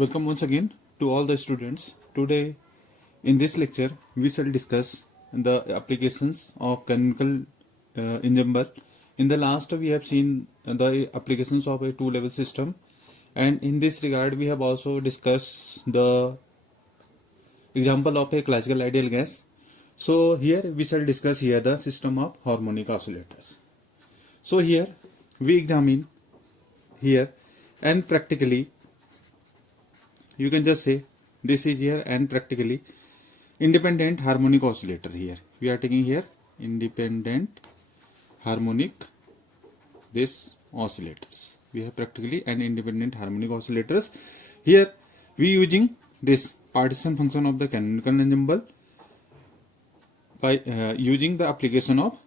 Welcome once again to all the students. Today in this lecture we shall discuss the applications of canonical ensemble. In the last we have seen the applications of a two-level system, and in this regard we have also discussed the example of a classical ideal gas. So here we shall discuss here the system of harmonic oscillators. So here we examine here, and practically you can just say this is here and practically independent harmonic oscillator. Here we are taking here independent harmonic this oscillators. We have practically an independent harmonic oscillators. Here we using this partition function of the canonical ensemble by using the application of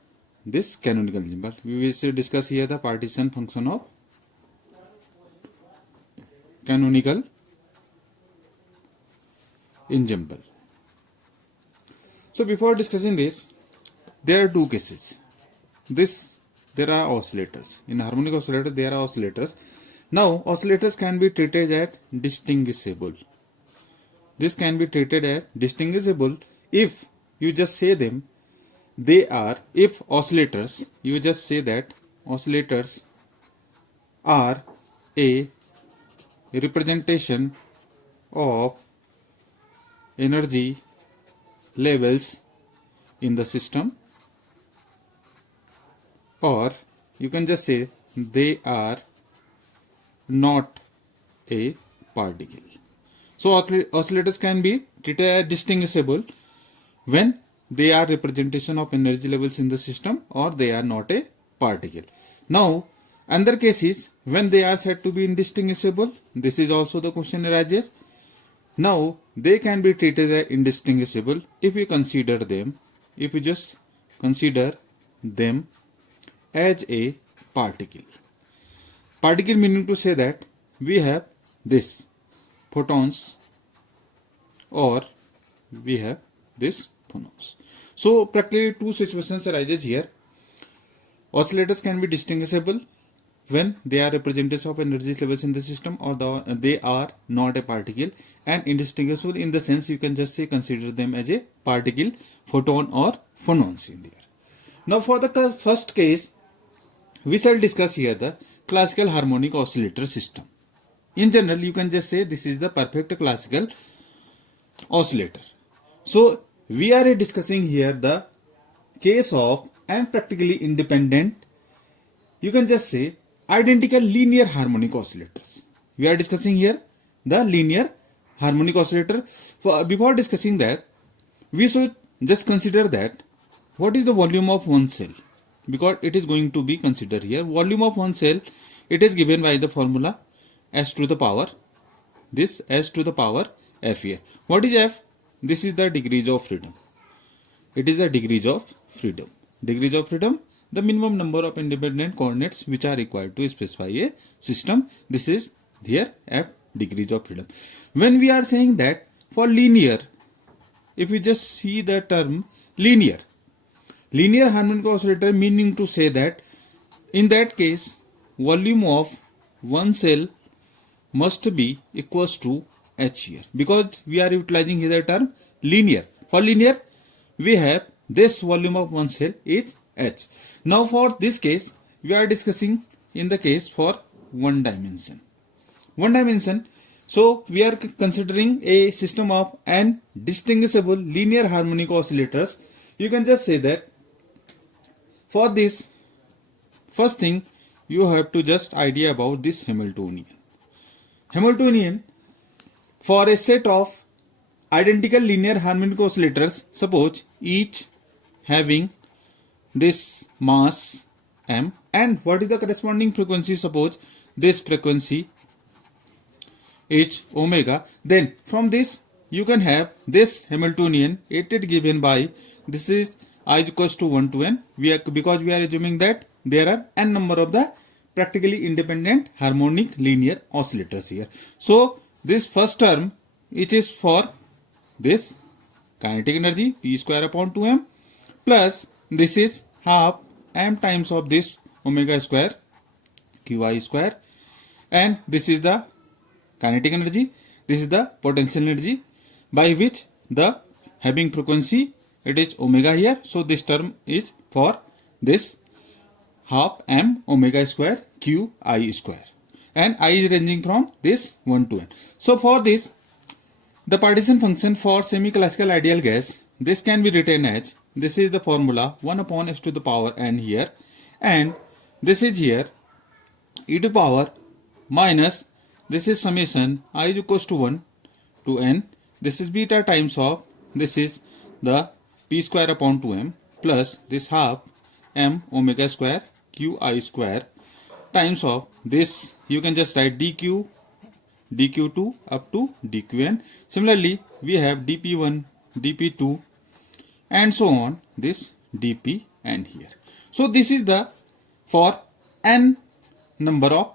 this canonical ensemble. We will discuss here the partition function of canonical ensemble. So before discussing this, there are two cases. There are oscillators. In harmonic oscillator there are oscillators. Now oscillators can be treated as distinguishable. This can be treated as distinguishable if you just say them they are, if oscillators, you just say that oscillators are a representation of energy levels in the system, or you can just say they are not a particle. So oscillators can be treated as distinguishable when they are representation of energy levels in the system or they are not a particle. Now another case is when they are said to be indistinguishable. This is also the question arises. Now they can be treated as indistinguishable if we consider them, if we just consider them as a particle. Particle meaning to say that we have this photons or we have this phonons. So practically two situations arises here. Oscillators can be distinguishable when they are representatives of energy levels in the system or they are not a particle, and indistinguishable in the sense you can just say consider them as a particle, photon or phonons in there. Now for the first case we shall discuss here the classical harmonic oscillator system. In general you can just say this is the perfect classical oscillator. So we are discussing here the case of and practically independent, you can just say identical linear harmonic oscillators. We are discussing here the linear harmonic oscillator. Before discussing that, we should just consider that what is the volume of one cell, because it is going to be considered here. Volume of one cell, it is given by the formula s to the power this s to the power f here. What is f? This is the degrees of freedom. It is the degrees of freedom. Degrees of freedom, the minimum number of independent coordinates which are required to specify a system. This is here f degrees of freedom. When we are saying that for linear, if we just see the term linear harmonic oscillator, meaning to say that in that case volume of one cell must be equals to h here, because we are utilizing here the term linear. For linear we have this volume of one cell is h. Now for this case we are discussing in the case for one dimension. So we are considering a system of an distinguishable linear harmonic oscillators. You can just say that for this first thing you have to just idea about this Hamiltonian. For a set of identical linear harmonic oscillators, suppose each having this mass m, and what is the corresponding frequency? Suppose this frequency is omega. Then from this you can have this Hamiltonian. It is given by this is I is equals to 1 to n. Because we are assuming that there are n number of the practically independent harmonic linear oscillators here. So this first term, it is for this kinetic energy P square upon 2m, plus this is half m times of this omega square Qi square, and this is the kinetic energy. this is the potential energy by which the having frequency, it is omega here. So this term is for this half m omega square q I square, and I is ranging from this 1 to n. So for this, the partition function for semi-classical ideal gas, this can be written as, this is the formula 1 upon s to the power n here, and this is here e to power minus, this is summation I is equals to 1 to n, this is beta times of, this is the p square upon 2m plus this half m omega square q I square times of this, you can just write dq2 up to dqn. Similarly, we have dp1, dp2 and so on, this dpn here. So this is the for n number of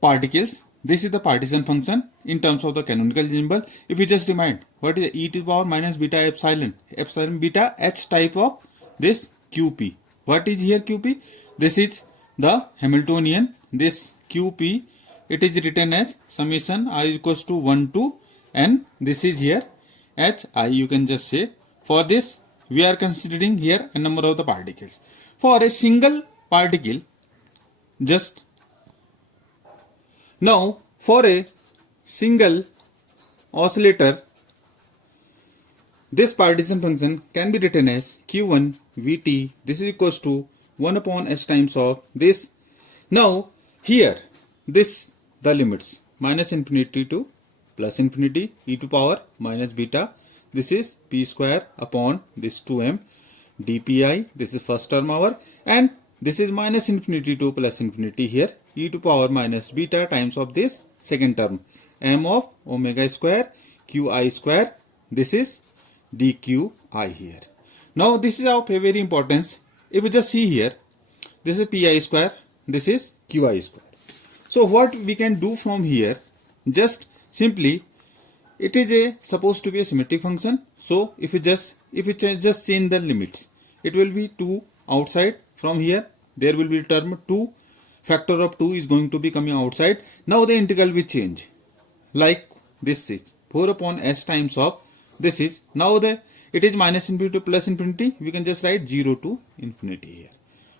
particles. This is the partition function in terms of the canonical symbol. If you just remind, what is e to the power minus beta epsilon beta h type of this qp. What is here qp? This is the Hamiltonian, this qp, it is written as summation I equals to 1 to n. This is here hi, you can just say. For this, we are considering here a number of the particles. For a single particle, just now for a single oscillator, this partition function can be written as q1 vt, this is equals to 1 upon s times of this. Now here, this the limits minus infinity to plus infinity e to power minus beta, this is p square upon this 2m dpi, this is first term our, and this is minus infinity to plus infinity here e to power minus beta times of this second term m of omega square qi square, this is dqi here. Now this is of very importance. If you just see here, this is pi square, this is qi square. So what we can do from here, just simply, it is a supposed to be a symmetric function. So if you just change the limits, it will be 2 outside. From here there will be term 2, factor of 2 is going to be coming outside. Now the integral will change, like this is 4 upon s times of, this is now it is minus infinity to plus infinity, we can just write 0 to infinity here.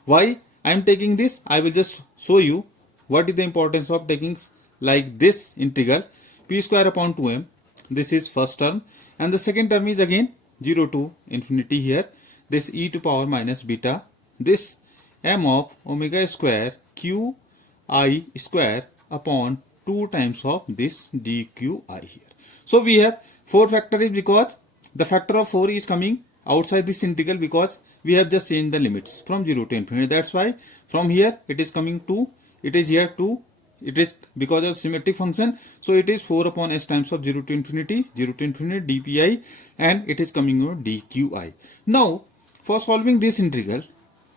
Why I am taking this, I will just show you what is the importance of taking like this integral p square upon 2m, this is first term, and the second term is again 0 to infinity here, this e to power minus beta, this m of omega square q I square upon 2 times of this dqi here. So we have 4 factor is because the factor of 4 is coming outside this integral because we have just changed the limits from 0 to infinity. That's why from here it is coming 2, it is here 2, it is because of symmetric function. So it is 4 upon s times of 0 to infinity dpi, and it is coming out dqi. Now for solving this integral,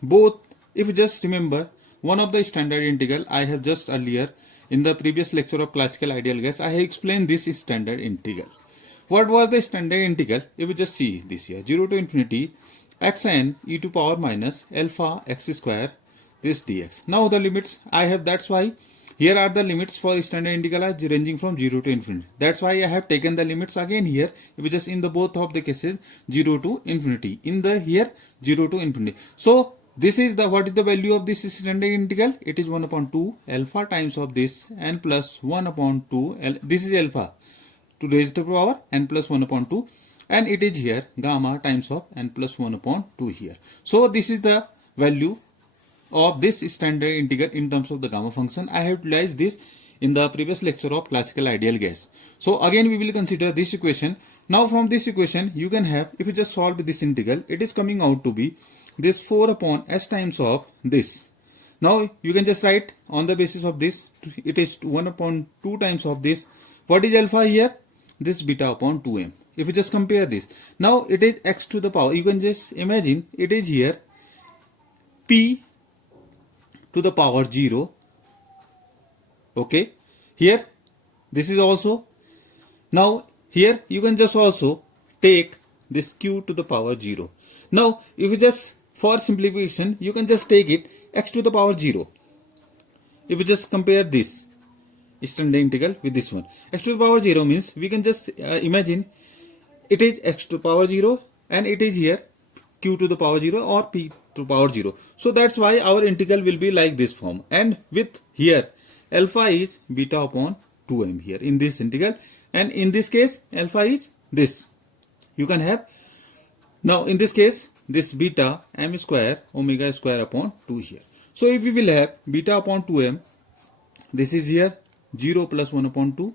both, if you just remember one of the standard integral, I have just earlier in the previous lecture of classical ideal gas, I have explained this standard integral. What was the standard integral? If you just see this here, 0 to infinity xn e to power minus alpha x square this dx. Now the limits I have, that's why here are the limits for standard integral are ranging from 0 to infinity. That's why I have taken the limits again here. If you just in the both of the cases 0 to infinity, in the here 0 to infinity. So this is the, what is the value of this standard integral? It is 1 upon 2 alpha times of this n plus 1 upon 2 this is alpha to raise to the power n plus 1 upon 2, and it is here gamma times of n plus 1 upon 2 here. So this is the value of this standard integral in terms of the gamma function. I have utilized this in the previous lecture of classical ideal gas. So again we will consider this equation. Now from this equation you can have, if you just solve this integral, it is coming out to be this 4 upon s times of this. Now you can just write on the basis of this, it is 1 upon 2 times of this. What is alpha here? This beta upon 2m. If you just compare this, now it is x to the power, you can just imagine it is here p to the power 0. Okay, here this is also, now here you can just also take this q to the power 0. Now if you just, for simplification, you can just take it x to the power 0. If you just compare this, standard integral with this one. X to the power 0 means we can just imagine it is x to the power 0 and it is here q to the power 0 or p to the power 0. So that's why our integral will be like this form, and with here alpha is beta upon 2m here in this integral, and in this case alpha is this. You can have now in this case this beta m square omega square upon 2 here. So if we will have beta upon 2m, this is here 0 plus 1 upon 2,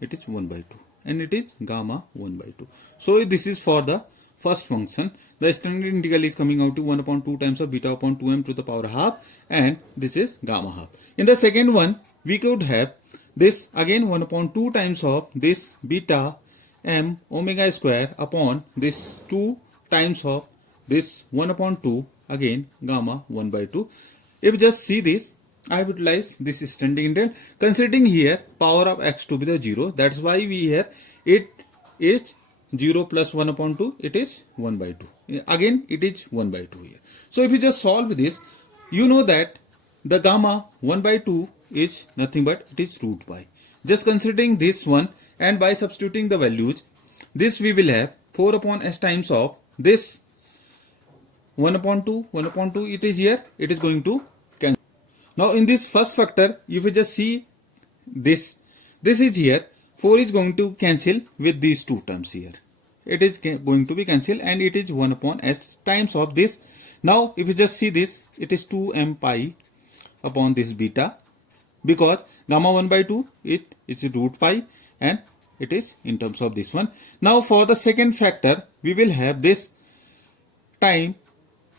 it is 1 by 2, and it is gamma 1 by 2. So this is for the first function. The standard integral is coming out to 1 upon 2 times of beta upon 2m to the power half, and this is gamma half. In the second one, we could have this again 1 upon 2 times of this beta m omega square upon this 2 times of this 1 upon 2 again gamma 1 by 2. If you just see this, I have utilized this standard integral considering here power of x to be the 0. That's why we here it is 0 plus 1 upon 2, it is 1 by 2. Again it is 1 by 2 here. So if you just solve this, you know that the gamma 1 by 2 is nothing but it is root pi. Just considering this one and by substituting the values, this we will have 4 upon s times of this 1 upon 2, 1 upon 2, it is here, it is going to cancel. Now in this first factor, if you just see this is here, 4 is going to cancel with these two terms here. It is going to be cancelled, and it is 1 upon s times of this. Now if you just see this, it is 2m pi upon this beta, because gamma 1 by 2 it is root pi, and it is in terms of this one. Now for the second factor, we will have this time,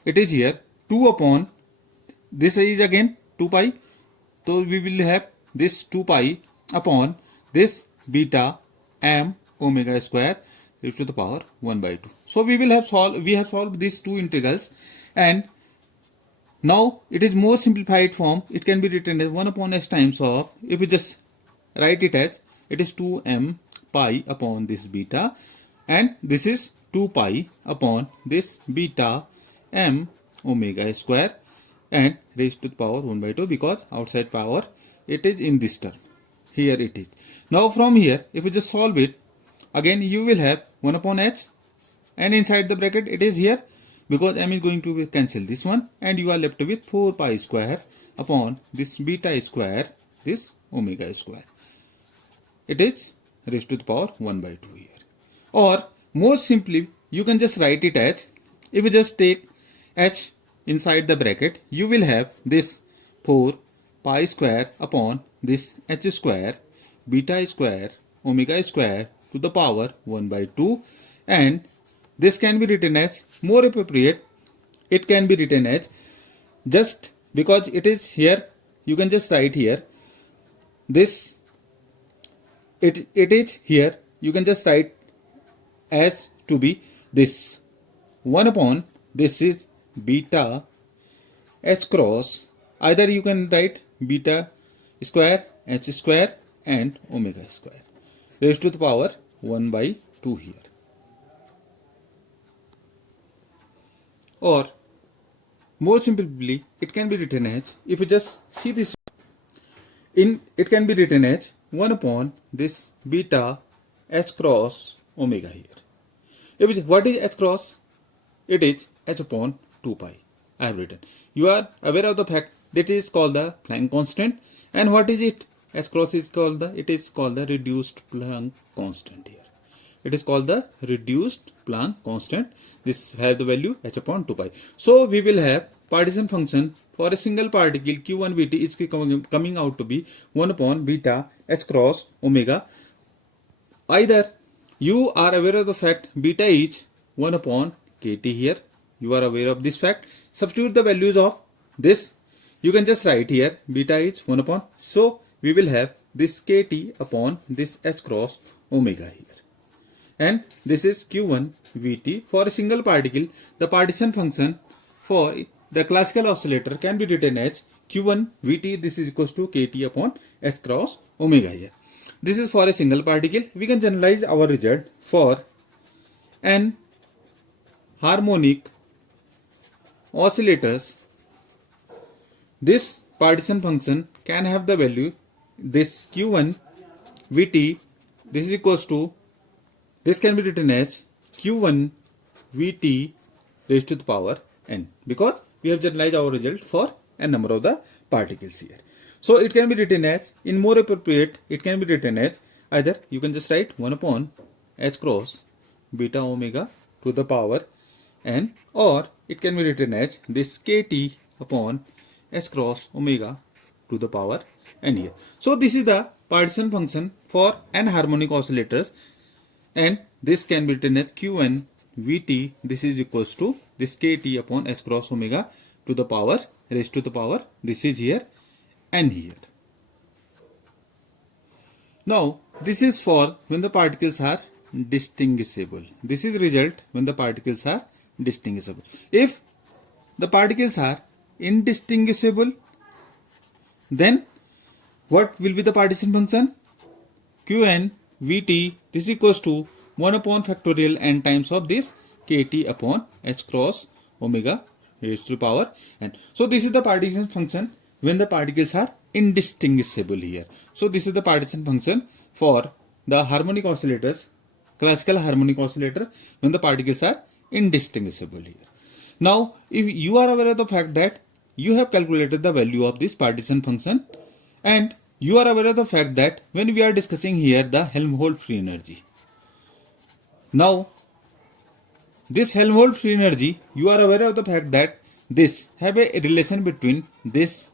it is here 2 upon this is again 2 pi. So we will have this 2 pi upon this beta m omega square raised to the power 1 by 2. So we have solved these two integrals, and now it is more simplified form. It can be written as 1 upon s times of, if we just write it as, it is 2m pi upon this beta, and this is 2 pi upon this beta m omega square and raised to the power 1 by 2, because outside power it is in this term. Here it is. Now from here, if you just solve it, again you will have 1 upon h, and inside the bracket it is here, because m is going to cancel this one, and you are left with 4 pi square upon this beta square, this omega square. It is raised to the power 1 by 2 here. Or more simply, you can just write it as, if you just take h inside the bracket, you will have this 4 pi square upon this h square beta square omega square to the power 1 by 2, and this can be written as, more appropriate, it can be written as, just because it is here, you can just write here this, it is here, you can just write as to be this 1 upon this is beta h cross, either you can write beta square h square and omega square raised to the power 1 by 2 here. Or more simply, it can be written as, if you just see this, it can be written as 1 upon this beta h cross omega here. What is h cross? It is h upon 2 pi. I have written. You are aware of the fact that it is called the Planck constant. And what is it? H cross is called the reduced Planck constant here. It is called the reduced Planck constant. This has the value h upon 2 pi. So we will have partition function for a single particle q1 vt is coming out to be 1 upon beta h cross omega. Either you are aware of the fact beta is 1 upon kt here. You are aware of this fact. Substitute the values of this. You can just write here beta is 1 upon. So we will have this kt upon this h cross omega here. And this is q1 vt for a single particle. The partition function for the classical oscillator can be written as q1 vt. This is equals to kt upon h cross omega here. This is for a single particle. We can generalize our result for an harmonic oscillators. This partition function can have the value this q1 Vt, this is equals to, this can be written as q1 Vt raised to the power n, because we have generalized our result for n number of the particles here. So it can be written as, in more appropriate, it can be written as either you can just write 1 upon h cross beta omega to the power n, or it can be written as this kt upon h cross omega to the power n here. So this is the partition function for n harmonic oscillators, and this can be written as q1 Vt, this is equals to this kt upon h cross omega to the power raised to the power, this is here n here. Now this is for when the particles are distinguishable. This is result when the particles are distinguishable. If the particles are indistinguishable, then what will be the partition function? Qn Vt, this equals to 1 upon factorial n times of this kt upon h cross omega raised to the power n. So this is the partition function when the particles are indistinguishable here. So this is the partition function for the harmonic oscillators, classical harmonic oscillator, when the particles are indistinguishable here. Now if you are aware of the fact that you have calculated the value of this partition function, and you are aware of the fact that when we are discussing here the Helmholtz free energy. Now this Helmholtz free energy, you are aware of the fact that this have a relation between this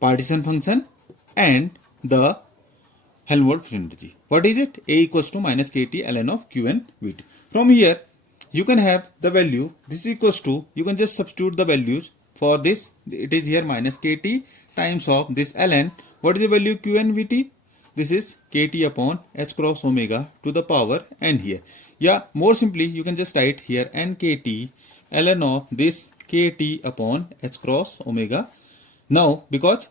partition function and the Helmholtz free energy. What is it? A equals to minus kt ln of Qn Vt. From here you can have the value, this is equals to, you can just substitute the values for this, it is here minus kt times of this ln. What is the value Qn Vt? This is kt upon h cross omega to the power n here. Yeah, more simply you can just write here n kt ln of this kt upon h cross omega. Now because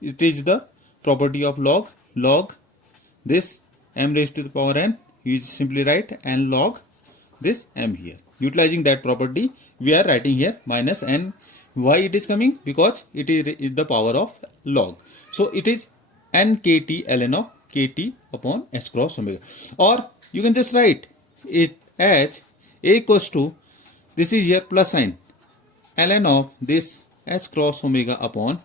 it is the property of log this m raised to the power n, you simply write n log this m here. Utilizing that property, we are writing here minus n. Why it is coming? Because it is the power of log. So it is n kt ln of kt upon h cross omega. Or you can just write it as a equals to, this is here plus sign, ln of this h cross omega upon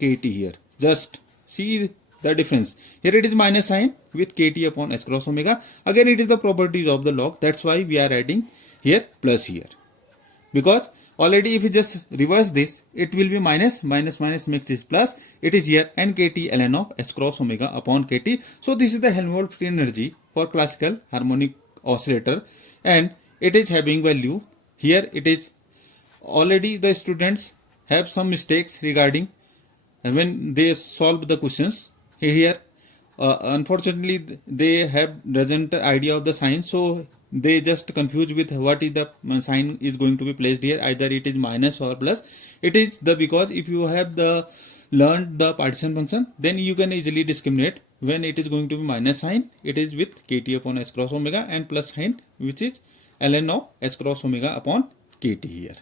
kt here. Just see the difference. Here it is minus sign with kt upon h cross omega. Again it is the properties of the log. That's why we are adding here plus here. Because already if you just reverse this, it will be minus makes this plus. It is here n kt ln of h cross omega upon kt. So this is the Helmholtz free energy for classical harmonic oscillator, and it is having value here. It is already the students have some mistakes regarding when they solve the questions here. Unfortunately they have doesn't idea of the sign, so they just confuse with what is the sign is going to be placed here. Either it is minus or plus. It is the, because if you have the learned the partition function, then you can easily discriminate when it is going to be minus sign, it is with kt upon h cross omega, and plus sign which is ln of h cross omega upon kt here.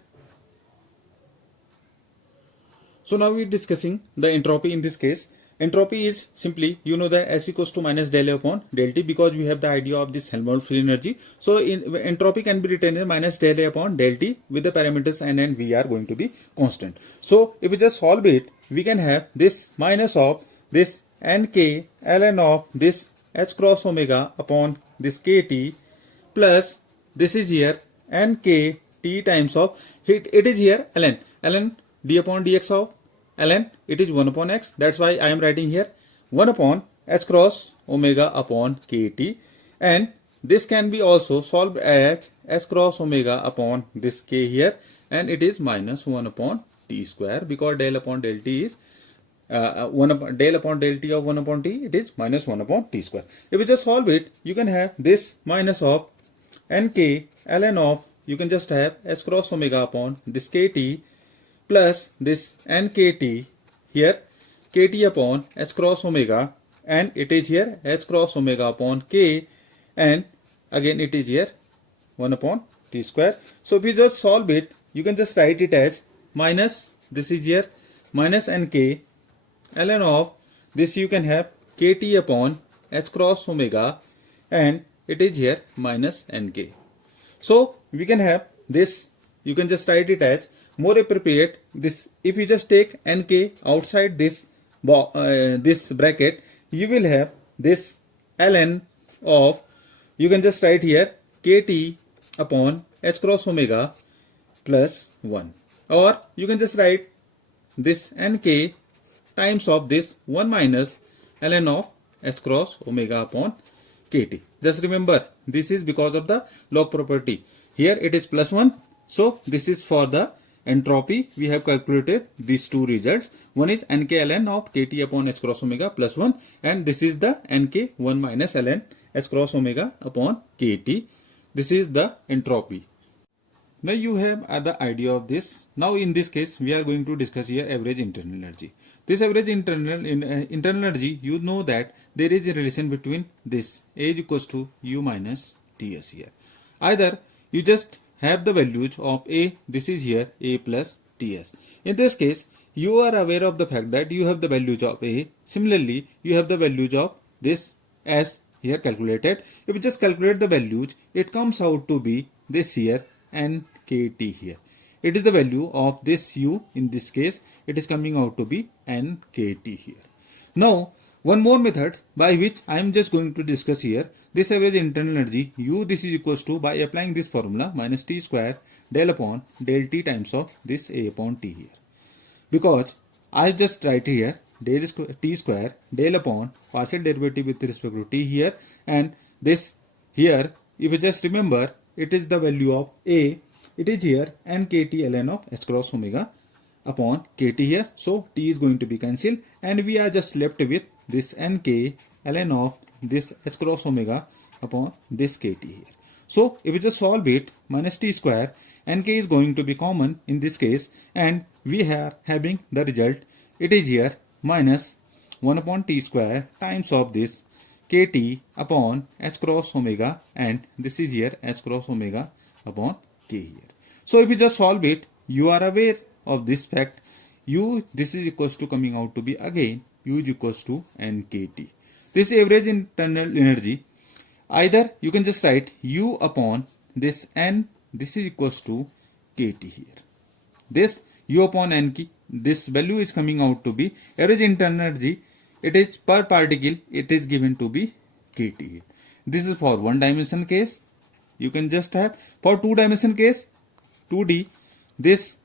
So now we are discussing the entropy in this case. Entropy is simply, you know that S equals to minus del A upon del T, because we have the idea of this Helmholtz free energy. So entropy can be written as minus del A upon del T with the parameters n and v are going to be constant. So if we just solve it, we can have this minus of this nk ln of this h cross omega upon this kt plus this is here nk t times of it is here ln d upon dx of ln, it is 1 upon x. That's why I am writing here 1 upon h cross omega upon kt, and this can be also solved as h cross omega upon this k here, and it is minus 1 upon t square, because del upon del t is del upon del t of 1 upon t, it is minus 1 upon t square. If you just solve it, you can have this minus of nk ln of, you can just have h cross omega upon this kt plus this nkt here, kt upon h cross omega, and it is here h cross omega upon k, and again it is here 1 upon t square. So if you just solve it, you can just write it as minus, this is here minus nk ln of this you can have kT upon h cross omega, and it is here minus nk. So we can have this, you can just write it as more appropriate. This, if you just take nk outside this this bracket, you will have this ln of, you can just write here kT upon h cross omega plus 1, or you can just write this nk times of this 1 minus ln of h cross omega upon kT. Just remember, this is because of the log property. Here it is plus 1. So this is for the entropy. We have calculated these two results. One is nk ln of kT upon h cross omega plus 1, and this is the nk 1 minus ln h cross omega upon kT. This is the entropy. Now you have the idea of this. Now in this case, we are going to discuss here average internal energy. This average internal energy, you know that there is a relation between this A is equals to U minus Ts here. Either you just have the values of A, this is here A plus Ts. In this case, you are aware of the fact that you have the values of A. Similarly, you have the values of this S here calculated. If you just calculate the values, it comes out to be this here nkt here. It is the value of this U. In this case, it is coming out to be nkt here. Now, one more method by which I am just going to discuss here, this average internal energy U, this is equals to, by applying this formula, minus T square del upon del T times of this A upon T here. Because I just write here del T square del upon partial derivative with respect to T here, and this here, if you just remember, it is the value of A. It is here nkt ln of h cross omega upon kt here. So T is going to be cancelled, and we are just left with this nk ln of this h cross omega upon this kt here. So if we just solve it, minus T square, nk is going to be common in this case, and we are having the result. It is here minus 1 upon T square times of this kt upon h cross omega, and this is here h cross omega upon k here. So if you just solve it, you are aware of this fact. U, this is equals to coming out to be again U is equals to nkt. This average internal energy, either you can just write U upon this n, this is equals to kt here. This U upon nk, this value is coming out to be average internal energy. It is per particle, it is given to be kt here. This is for one dimension case. You can just have for two dimension case 2D, this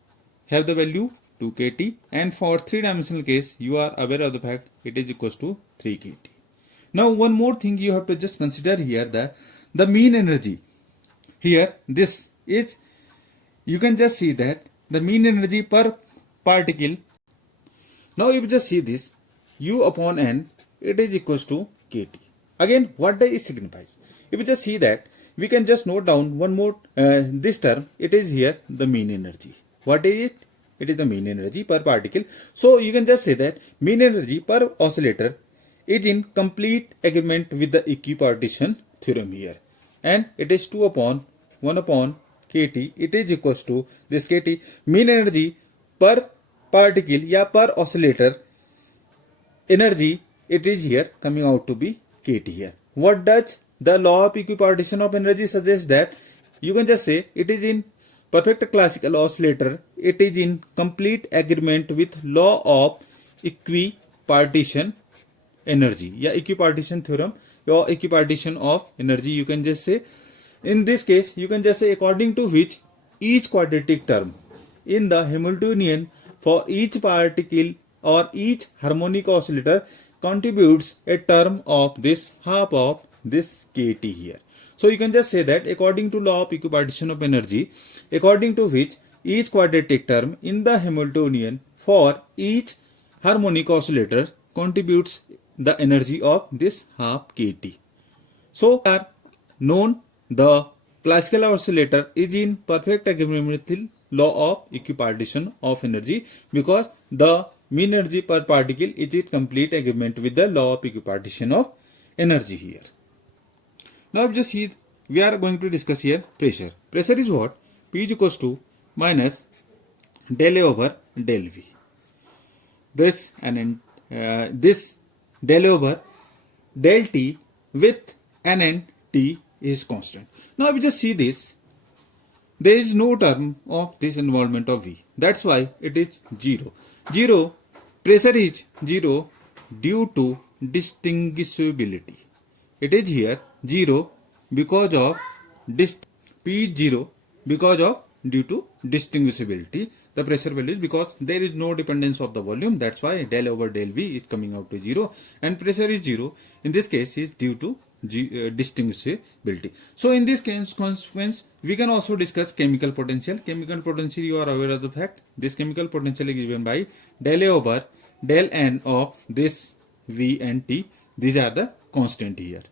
have the value 2 kt, and for three dimensional case you are aware of the fact it is equals to 3 kt. Now one more thing you have to just consider here, that the mean energy here, this is, you can just see that the mean energy per particle. Now if you just see this U upon n, it is equals to kt. Again, what does it signifies? If you just see that, we can just note down one more this term. It is here the mean energy. What is it? It is the mean energy per particle. So you can just say that mean energy per oscillator is in complete agreement with the equipartition theorem here, and it is 2 upon 1 upon kt. It is equals to this kt. Mean energy per particle या per oscillator energy, it is here coming out to be kt here. What does the law of equipartition of energy suggests? That you can just say it is in perfect classical oscillator, it is in complete agreement with law of equipartition energy या equipartition theorem or equipartition of energy, you can just say. In this case, you can just say according to which each quadratic term in the Hamiltonian for each particle or each harmonic oscillator contributes a term of this half of this kt here. So you can just say that according to law of equipartition of energy, according to which each quadratic term in the Hamiltonian for each harmonic oscillator contributes the energy of this half kt. So are known the classical oscillator is in perfect agreement with the law of equipartition of energy, because the mean energy per particle is in complete agreement with the law of equipartition of energy here. Now just see, we are going to discuss here pressure. Pressure is what? P is equals to minus del A over del V. This and this del over del t with n and t is constant. Now if you just see this, there is no term of this involvement of V. That's why it is 0. 0, pressure is 0 due to distinguishability. It is here 0 because of P is 0 because of due to distinguishability. The pressure value is because there is no dependence of the volume. That's why del over del V is coming out to 0 and pressure is 0. In this case is due to distinguishability. So in this case, consequence, we can also discuss chemical potential. Chemical potential, you are aware of the fact. This chemical potential is given by del A over del N of this V and T. These are the constant here.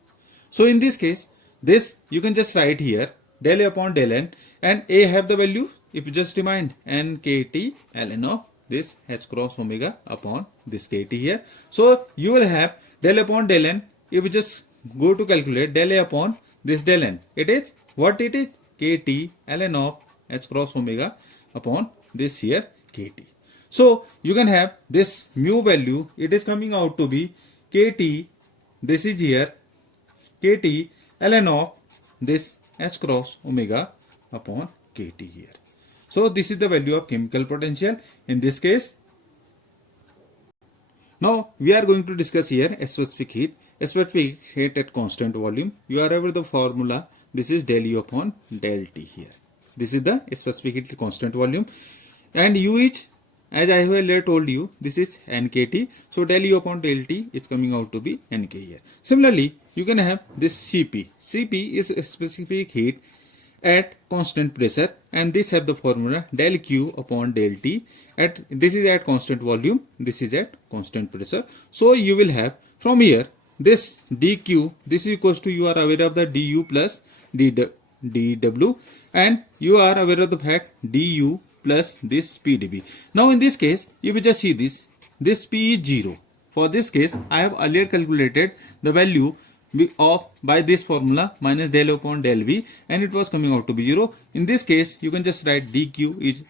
So in this case, this you can just write here del A upon del N, and A have the value, if you just remind, N KT ln of this H cross omega upon this KT here. So you will have del upon del N. If you just go to calculate del A upon this del N, it is what it is, KT ln of H cross omega upon this here KT. So you can have this mu value, it is coming out to be KT, this is here KT ln of this H cross omega upon KT here. So this is the value of chemical potential in this case. Now we are going to discuss here specific heat. Specific heat at constant volume. You are aware of the formula. This is del U upon del T here. This is the specific heat constant volume, and U is, as I have earlier told you, this is NKT. So del U upon del T is coming out to be NK here. Similarly, you can have this CP. CP is specific heat at constant pressure, and this have the formula del Q upon del T. At this is at constant volume, this is at constant pressure. So you will have from here this dq, this is equals to, you are aware of the du plus dw, and you are aware of the fact du plus this pdb. Now in this case, if you just see this p is 0. For this case, I have earlier calculated the value of by this formula minus del upon del v, and it was coming out to be 0. In this case, you can just write dq is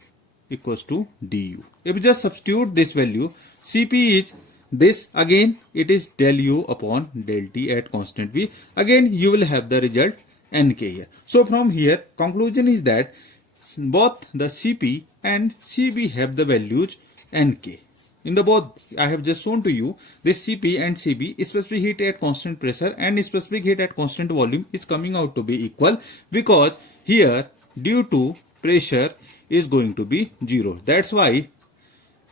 equals to du. If you just substitute this value, cp is this, again it is del u upon del t at constant v. Again you will have the result nk here. So from here, conclusion is that both the cp and cb have the values nk. In the both, I have just shown to you this cp and cb, specific heat at constant pressure and specific heat at constant volume is coming out to be equal, because here due to pressure is going to be 0. That's why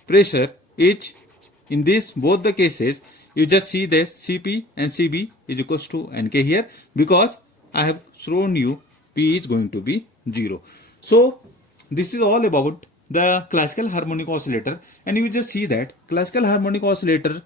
pressure is, in this both the cases, you just see this Cp and Cb is equals to Nk here, because I have shown you P is going to be 0. So this is all about the classical harmonic oscillator, and you just see that classical harmonic oscillator,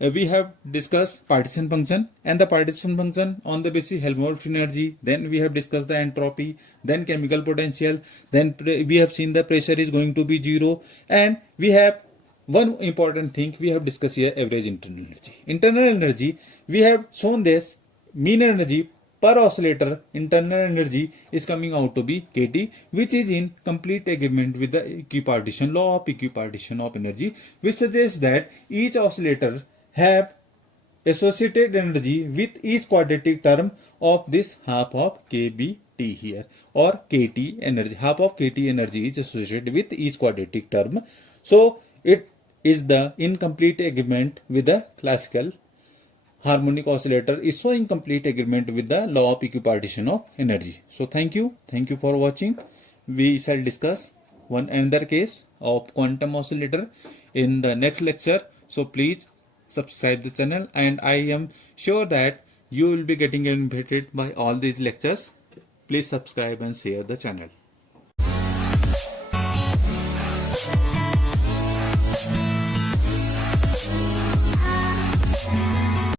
we have discussed partition function, and the partition function on the basis Helmholtz energy, then we have discussed the entropy, then chemical potential, then we have seen the pressure is going to be 0, and we have one important thing we have discussed here, average internal energy. Internal energy, we have shown this mean energy per oscillator internal energy is coming out to be kT, which is in complete agreement with the equipartition law of equipartition of energy, which suggests that each oscillator have associated energy with each quadratic term of this half of kBt here, or kT energy. Half of kT energy is associated with each quadratic term. So it is the incomplete agreement with the classical harmonic oscillator is so in complete agreement with the law of equipartition of energy. So thank you for watching. We shall discuss one another case of quantum oscillator in the next lecture. So please subscribe the channel, and I am sure that you will be getting invited by all these lectures. Please subscribe and share the channel.